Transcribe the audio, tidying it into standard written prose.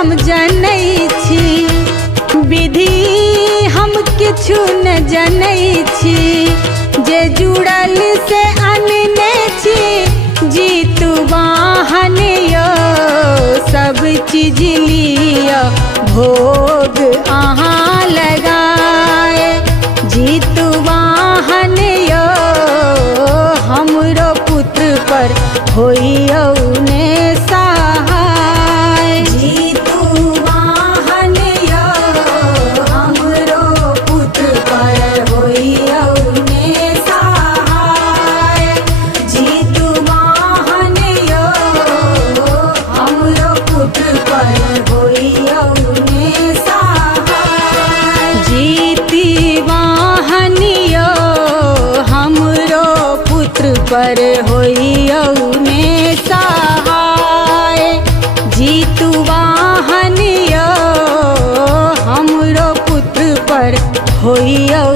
हम जनै छी, विधि हम किछु न जनै छी। जे जुड़ल से अनने छी, जीतु वाहन यो सब चीज लिया भोग अहाँ लगाए। जीतु वाहन यो हमरो पुत्र पर होइयौ ने सहाय। जीतु वाहन यो हमरो पुत्र पर होइयौ ने सहाय। जीतु वाहन यो हमरो पुत्र पर होइयौ ने सहाय। जीति वाहन यो हमरो पुत्र पर होइयौ ने सहाय। जीतु वाहन यो हमरो पुत्र पर होइयौ